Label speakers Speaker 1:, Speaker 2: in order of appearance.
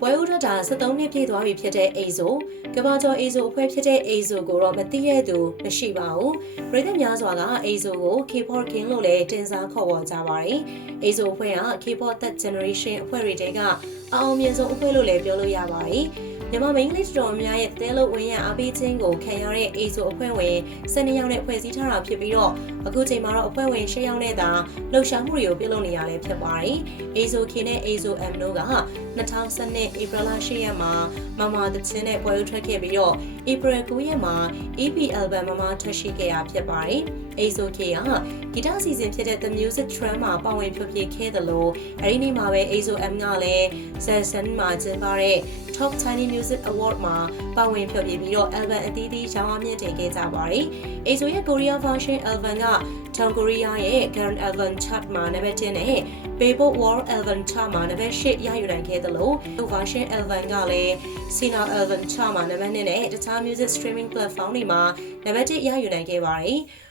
Speaker 1: ပွဲဦးထက်တာ73နှစ်ပြည့်သွားပြီဖြစ်တဲ့အိဇိုကမ္ဘာကျော်အိဇိုအဖွဲ့ဖြစ်တဲ့အိဇိုကိုတော့မသိရသူမရှိပါဘူး။ပြည်သက်များစွာကအိဇိုကို K-pop king လို့လည်းတင်စားခေါ်ဝေါ်ကြပါတယ်။အိဇိုအဖွဲ့က K-pop that generation အဖွဲ့တွေတဲကအအောင်မြင်ဆုံးအဖွဲ့လို့လည်းပြောလို့ရပါတယ်။ မြန်မာမိန်းကလေးတော်များရဲ့တဲလို့ဝင်ရအားပေးခြင်းကိုခံရတဲ့အိဇိုအဖွဲ့ဝင်12ယောက်နဲ့ဖွဲ့စည်းထားတာဖြစ်ပြီးတော့အခုချိန်မှာတော့အဖွဲ့ဝင်10ယောက်နဲ့သာလှုပ်ရှားမှုတွေကိုပြုလုပ်နေရလဲဖြစ်ပါတယ်။အိဇိုခင်နဲ့အိဇိုအမ်နိုက2012ဧပြီလ10ရက်မှာမမသချင်းနဲ့ပွဲဥထွက်ခဲ့ပြီးတော့ဧပြီ9ရက်မှာ EP album မမထွက်ရှိခဲ့တာဖြစ်ပါတယ်။အိဇိုကေကဂီတအစီအစဉ်ဖြစ်တဲ့ The Music Trend မှာပါဝင်ဖျော်ဖြေခဲ့သလိုအဲဒီနေ့မှာပဲအိဇို M ကလည်း Season မှာကျင်းပတဲ့ Top Tiny Music Award မှာပါဝင်ဖျော်ဖြေပြီးတော့ album အသီးသီးရောင်းအားမြင့်တင်ခဲ့ကြပါတယ်။အိဇိုရဲ့ Korea version album ကတောင်ကိုရီးယားရဲ့ Current Album Chart မှာနံပါတ်10နဲ့ Billboard World Album Chart မှာနံပါတ်8ရယူနိုင်ခဲ့သလို version album ကလည်း Sina Album Chart မှာနံပါတ်2နဲ့တခြား music streaming platform တွေမှာနံပါတ်1ရယူနိုင်ခဲ့ပါတယ်။